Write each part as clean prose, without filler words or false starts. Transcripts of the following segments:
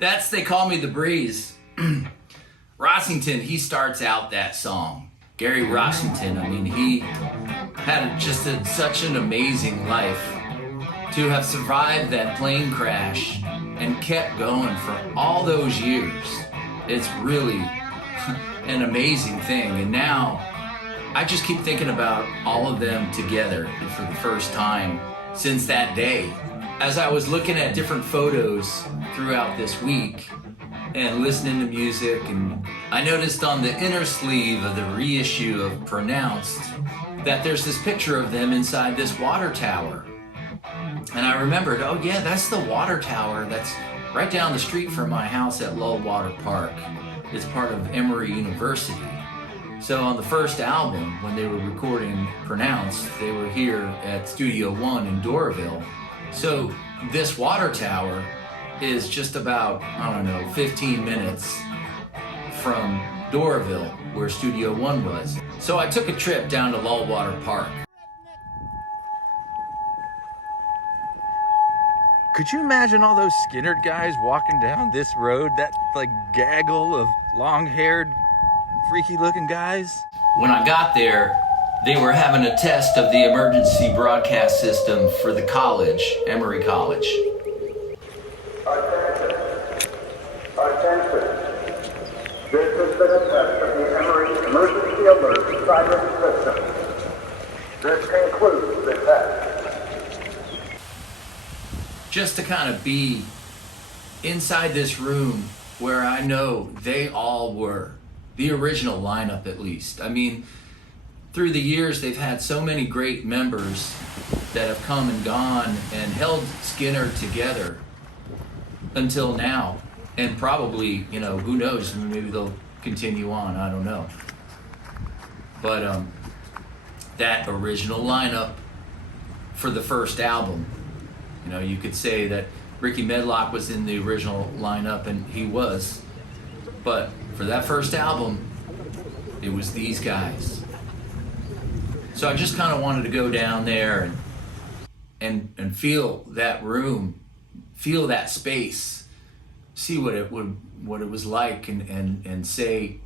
That's They Call Me the Breeze. Rossington, he starts out that song. Gary Rossington, I mean, he had such an amazing life to have survived that plane crash and kept going for all those years. It's really an amazing thing. And now I just keep thinking about all of them together for the first time since that day. As I was looking at different photos throughout this week and listening to music, and I noticed on the inner sleeve of the reissue of Pronounced that there's this picture of them inside this water tower. And I remembered, oh yeah, that's the water tower that's right down the street from my house at Lullwaterpark. It's part of Emory University. So on the first album, when they were recording Pronounced, they were here at Studio One in Doraville. So this water tower is just about, 15 minutes from Doraville, where Studio One was. So I took a trip down to Lullwaterpark. Could you imagine all those Skynyrd guys walking down this road, that like gaggle of long-haired, freaky-looking guys? When I got there, they were having a test of the emergency broadcast system for the college, Emory College. Attention. This has been a test of the Emory Emergency Alert Siren System. This concludes the test. Just to kind of be inside this room where I know they all were, the original lineup at least. I mean, through the years, they've had so many great members that have come and gone and held Skynyrd together until now. And probably, who knows, maybe they'll continue on, I don't know. But that original lineup for the first album, you could say that Ricky Medlock was in the original lineup, and he was. But for that first album, it was these guys. So I just kind of wanted to go down there and feel that room, feel that space, see what it was like, and say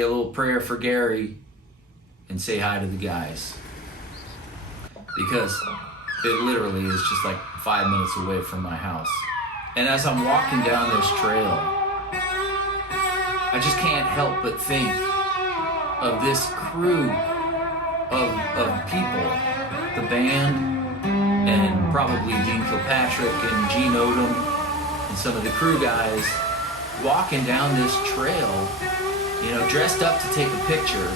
a little prayer for Gary, and say hi to the guys. because it literally is just like 5 minutes away from my house. And as I'm walking down this trail, I just can't help but think of this crew of people, the band, and probably Dean Kilpatrick and Gene Odom and some of the crew guys walking down this trail, you know, dressed up to take a picture.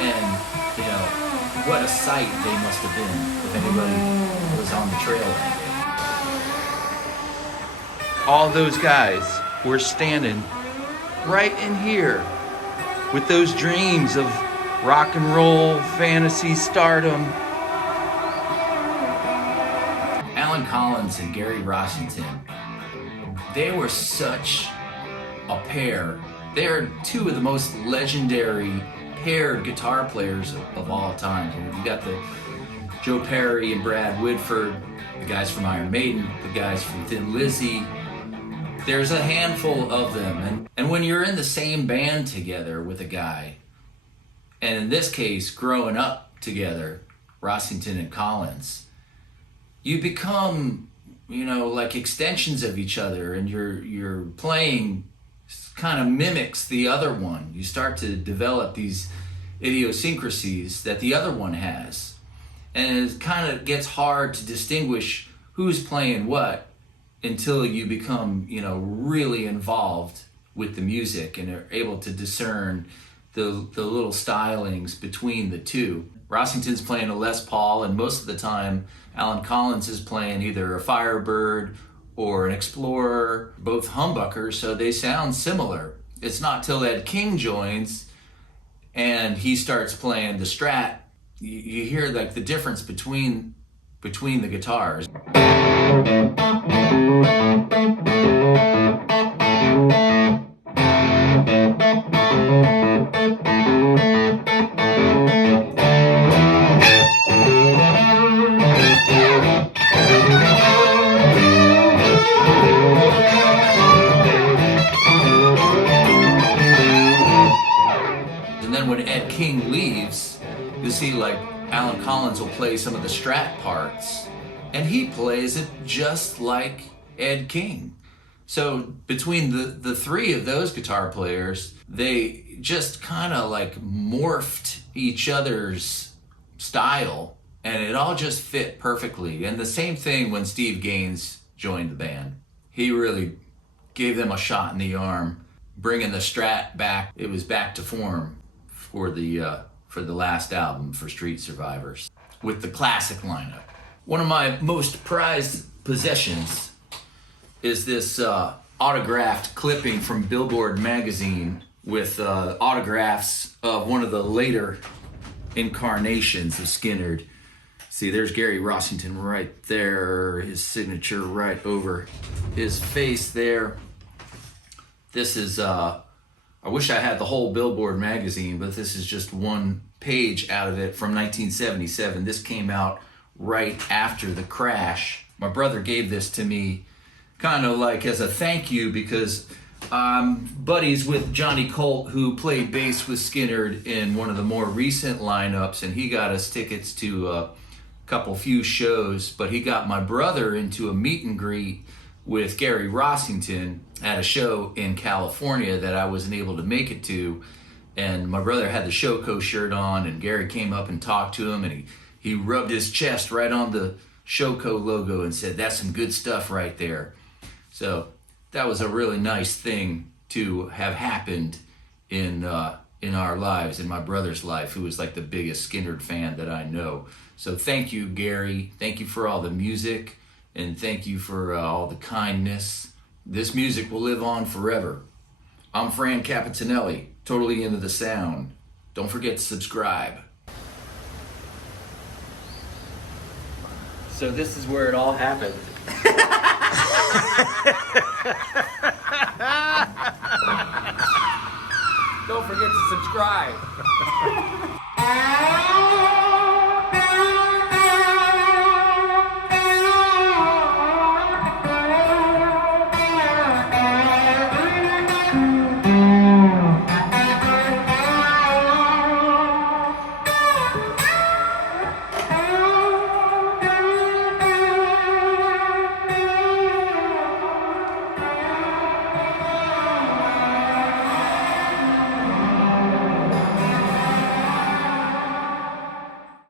And, you know, what a sight they must have been if anybody was on the trail that day. All those guys were standing right in here with those dreams of rock and roll, fantasy, stardom. Allen Collins and Gary Rossington, they were such a pair. They're two of the most legendary paired guitar players of all time. You got the Joe Perry and Brad Whitford, the guys from Iron Maiden, the guys from Thin Lizzy. There's a handful of them. And when you're in the same band together with a guy, and in this case, growing up together, Rossington and Collins, you become, you know, like extensions of each other, and your playing kind of mimics the other one. You start to develop these idiosyncrasies that the other one has. And it kind of gets hard to distinguish who's playing what until you become, you know, really involved with the music and are able to discern the little stylings between the two. Rossington's playing a Les Paul, and most of the time Allen Collins is playing either a Firebird or an Explorer, both humbuckers, so they sound similar. It's not till Ed King joins and he starts playing the Strat, you hear like the difference between the guitars. And then when Ed King leaves, you see like Allen Collins will play some of the Strat parts, and he plays it just like Ed King. So between the three of those guitar players, they just kind of like morphed each other's style, and it all just fit perfectly. And the same thing when Steve Gaines joined the band. He really gave them a shot in the arm, bringing the Strat back. It was back to form for the last album for Street Survivors with the classic lineup. One of my most prized possessions is this autographed clipping from Billboard magazine with autographs of one of the later incarnations of Skynyrd. See, there's Gary Rossington right there, his signature right over his face there. This is, I wish I had the whole Billboard magazine, but this is just one page out of it from 1977. This came out right after the crash. My brother gave this to me kind of like as a thank you because I'm buddies with Johnny Colt, who played bass with Skynyrd in one of the more recent lineups, and he got us tickets to a few shows, but he got my brother into a meet and greet with Gary Rossington at a show in California that I wasn't able to make it to. And my brother had the Showco shirt on, and Gary came up and talked to him, and he rubbed his chest right on the Showco logo and said, "That's some good stuff right there." So that was a really nice thing to have happened in our lives, in my brother's life, who was like the biggest Skynyrd fan that I know. So thank you, Gary. Thank you for all the music, and thank you for all the kindness. This music will live on forever. I'm Francapitanelli, Totally Into the Sound. Don't forget to subscribe. So this is where it all happened. Don't forget to subscribe.